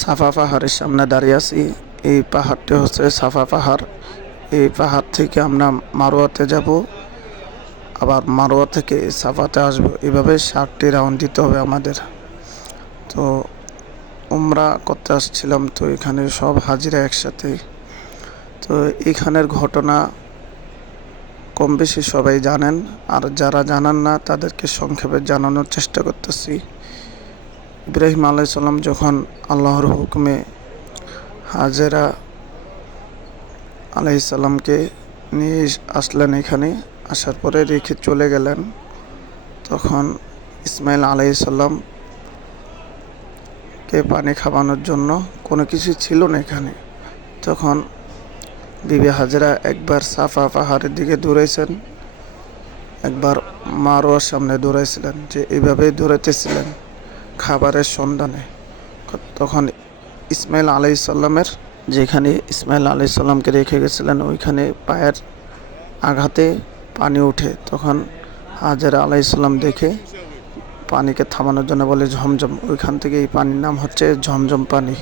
সাফা পাহাড়ের সামনে দাঁড়িয়ে আছি। এই পাহাড়টি হচ্ছে সাফা পাহাড়। এই পাহাড় থেকে আমরা মারোয়াতে যাব, আবার মারোয়া থেকে সাফাতে আসবো। এভাবে 7টি রাউন্ড দিতে হবে আমাদের। তো উমরা করতে আসছিলাম, তো এখানে সব হাজিরা একসাথে। তো এখানের ঘটনা কম বেশি সবাই জানেন, আর যারা জানান না তাদেরকে সংক্ষেপে জানানোর চেষ্টা করতেছি। ইব্রাহিম আলাইহিস সালাম যখন আল্লাহর হুকুমে হাজেরা আলাইহিস সালামকে নিয়ে আসলেন, এখানে আসার পরে রেখে চলে গেলেন, তখন ইসমাইল আলাইহিস সালামকে পানি খাওয়ানোর জন্য কোনো কিছু ছিল না এখানে। তখন বিবি হাজেরা একবার সাফা পাহাড়ের দিকে দৌড়াইছেন, একবার মারোয়ার সামনে দৌড়াইছিলেন, যে এইভাবেই দৌড়াইতেছিলেন খাবারের সন্ধানে। তখন ইসমাইল আলাইহিস সালামের, যেখানে ইসমাইল আলাইহিস সালামকে রেখে গেছিলেন, ওইখানে পায়ের আঘাতে পানি ওঠে। তখন হাজেরা আলাইহিস সালাম দেখে পানিকে থামানোর জন্য বলে ঝমঝম। ওইখান থেকে এই পানির নাম হচ্ছে ঝমঝম পানি।